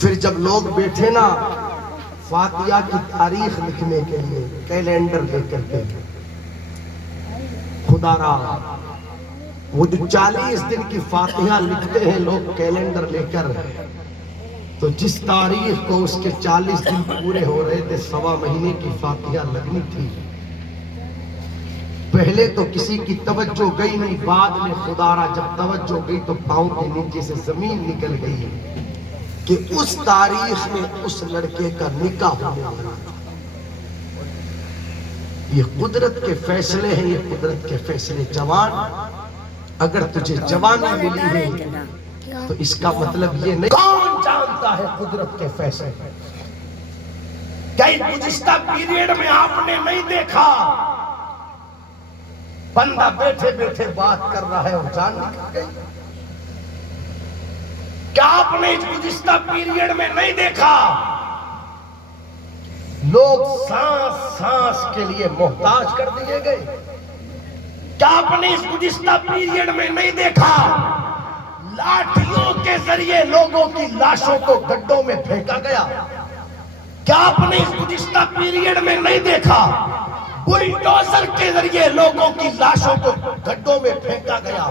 پھر جب لوگ بیٹھے نا فاتحہ کی تاریخ لکھنے کے لیے کیلنڈر لے کر کے، خدا را وہ جو 40 دن کی فاتحہ لکھتے ہیں لوگ کیلنڈر لے کر، تو جس تاریخ کو اس کے 40 دن پورے ہو رہے تھے، 1.25 مہینے کی فاتحہ لگنی تھی، پہلے تو کسی کی توجہ گئی نہیں، بعد میں خدا را جب توجہ گئی تو پاؤں کے نیچے سے زمین نکل گئی کہ اس تاریخ میں اس لڑکے کا نکاح ہونے والا تھا۔ یہ قدرت کے فیصلے ہیں، یہ قدرت کے فیصلے۔ جوان، اگر تجھے جوانی ملی ہے تو اس کا مطلب یہ نہیں، کون جانتا ہے قدرت کے فیصلے؟ کئی گزشتہ پیریڈ میں آپ نے نہیں دیکھا بندہ بیٹھے بیٹھے بات کر رہا ہے اور جان نکل گئی؟ کیا آپ نے اس گزشتہ پیریڈ میں نہیں دیکھا لوگ سانس سانس کے لیے محتاج کر دیے گئے؟ کیا آپ نے اس گزشتہ پیریڈ میں نہیں دیکھا لاٹھیوں کے ذریعے لوگوں کی لاشوں کو گڈھوں میں پھینکا گیا؟ کیا آپ نے اس گزشتہ پیریڈ میں نہیں دیکھا بلڈوزر کے ذریعے لوگوں کی لاشوں کو گڈھوں میں پھینکا گیا؟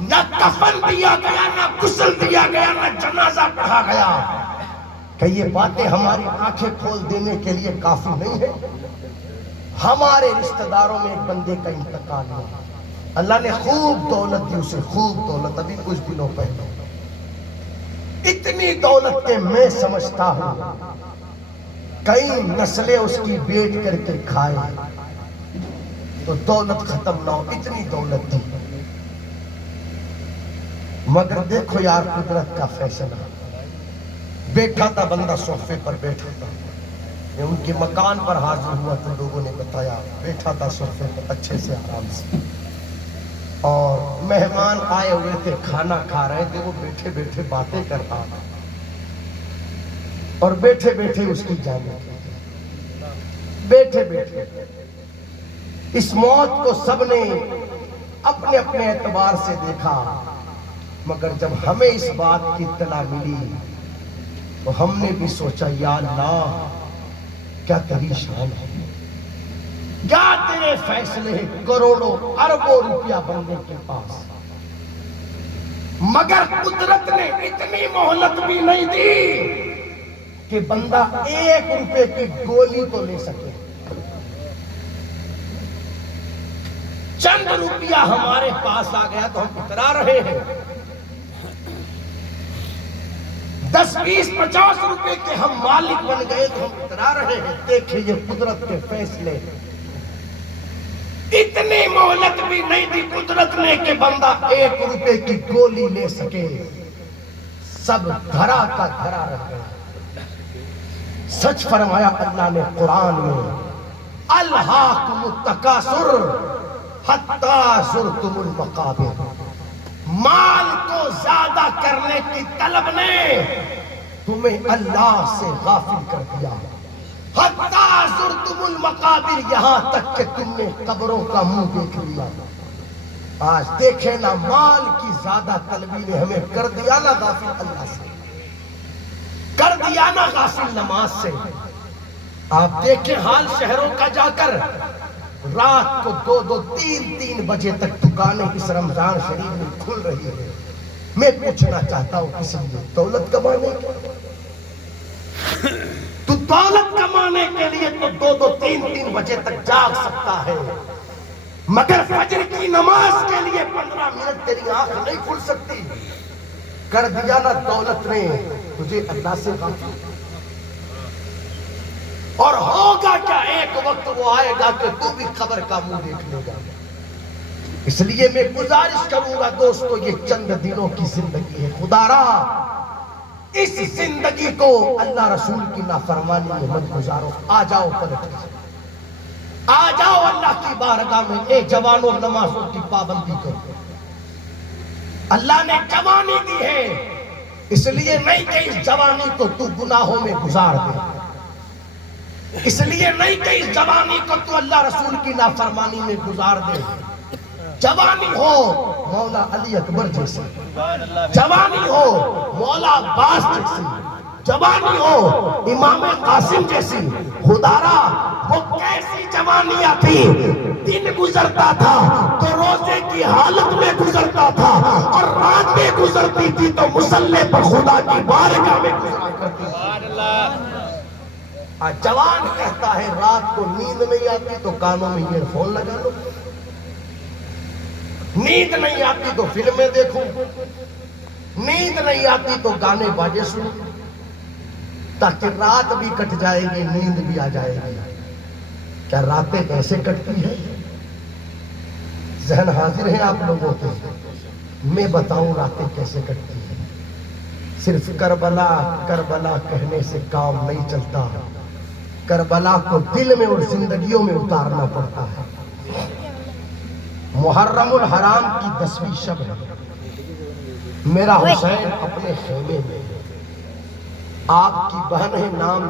نہ کفن دیا گیا، نہ غسل دیا گیا، نہ جنازہ پڑھا گیا۔ کہ یہ باتیں ہماری آنکھیں کھول دینے کے لیے کافی نہیں ہے؟ ہمارے رشتہ داروں میں ایک بندے کا انتقال ہوا، اللہ نے خوب دولت دی اسے، خوب دولت، ابھی کچھ دنوں پہلے، اتنی دولت کہ میں سمجھتا ہوں کئی نسلیں اس کی بیٹھ کر کے کھائے تو دولت ختم نہ ہو، اتنی دولت تھی۔ مگر دیکھو یار قدرت کا فیصلہ، بیٹھا تھا بندہ صوفے پر بیٹھا تھا، یہ ان کے مکان پر حاضر ہوا تو لوگوں نے بتایا بیٹھا تھا صوفے پر اچھے سے آرام سے، اور مہمان آئے ہوئے تھے کھانا کھا رہے تھے، وہ بیٹھے بیٹھے باتیں کرتا تھا اور بیٹھے بیٹھے اس کی جان نکل گئی۔ بیٹھے بیٹھے اس موت کو سب نے اپنے اپنے اعتبار سے دیکھا، مگر جب ہمیں اس بات کی اطلاع ملی تو ہم نے بھی سوچا یا اللہ کیا تیری شان ہے، کیا تیرے فیصلے ہیں، کروڑوں اربوں روپیہ بندے کے پاس، مگر قدرت نے اتنی مہلت بھی نہیں دی کہ بندہ 1 روپے کی گولی تو لے سکے۔ چند روپیہ ہمارے پاس آ گیا تو ہم اترا رہے ہیں، 10 20 50 روپے کے ہم مالک بن گئے تو ہم اترا رہے ہیں۔ دیکھیں یہ قدرت کے فیصلے، اتنی مہلت بھی نہیں دی قدرت نے کہ بندہ 1 روپے کی گولی لے سکے، سب دھرا کا دھرا رہ گئے۔ سچ فرمایا اللہ نے قرآن میں، الہاکم التکاثر حتی زرتم المقابر، مال کو زیادہ کرنے کی طلب نے تمہیں اللہ سے غافل کر دیا، حتی زرتم المقابر، یہاں تک کہ تم نے قبروں کا منہ دیکھ لیا۔ آج دیکھیں نا مال کی زیادہ طلبی نے ہمیں کر دیا نا غافل اللہ سے، کر دیا نا غافل نماز سے۔ آپ دیکھیں حال شہروں کا جا کر، رات کو 2 3 بجے تک دکانیں اس رمضان شریف میں کھل رہی ہے۔ میں پوچھنا چاہتا ہوں کسی لیے دولت کمانے کے لیے؟ تو دولت کمانے کے لیے تو 2 3 بجے تک جاگ سکتا ہے، مگر فجر کی نماز کے لیے 15 منٹ تیری آنکھ نہیں کھل سکتی۔ کر دیا نا دولت نے تجھے اللہ سے غافل۔ اور ہوگا کیا، ایک وقت وہ آئے گا کہ تو بھی قبر کا منہ دیکھ لے گا۔ اس لیے میں گزارش کروں گا دوستو، یہ چند دنوں کی زندگی ہے، خدا را اس زندگی کو اللہ رسول کی نافرمانی میں مت گزارو۔ آ جاؤ پلٹ کے، آ جاؤ اللہ کی بارگاہ میں، اے جوانوں نمازوں کی پابندی کرو۔ اللہ نے جوانی دی ہے، اس لیے نہیں کہ اس جوانی کو تو گناہوں میں گزار دے، اس لیے نہیں کہ اس جوانی کو تو اللہ رسول کی نافرمانی میں گزار دے۔ جوانی ہو مولا علی اکبر جیسی، جوانی ہو مولا عباس جیسی، جوانی ہو امام قاسم جیسی، خدارا وہ کیسی جوانیاں تھی، دن گزرتا تھا تو روزے کی حالت میں گزرتا تھا، اور راتیں گزرتی تھی تو مصلی پر خدا کی بارگاہ میں گزرا کرتی تھی۔ جوان کہتا ہے رات کو نیند نہیں آتی تو کانوں میں ایئر فون لگا لو، نیند نہیں آتی تو فلمیں دیکھوں، نیند نہیں آتی تو گانے باجے سنوں، تاکہ رات بھی کٹ جائے گی نیند بھی آ جائے گی۔ کیا راتیں کیسے کٹتی ہیں؟ ذہن حاضر ہے آپ لوگوں کے؟ میں بتاؤں راتیں کیسے کٹتی ہیں۔ صرف کربلا کربلا کہنے سے کام نہیں چلتا، کربلا کو دل میں اور زندگیوں میں اتارنا پڑتا ہے۔ محرم الحرام کی 10ویں شب ہے، میرا حسین اپنے خیمے میں، آپ کی بہن ہے نام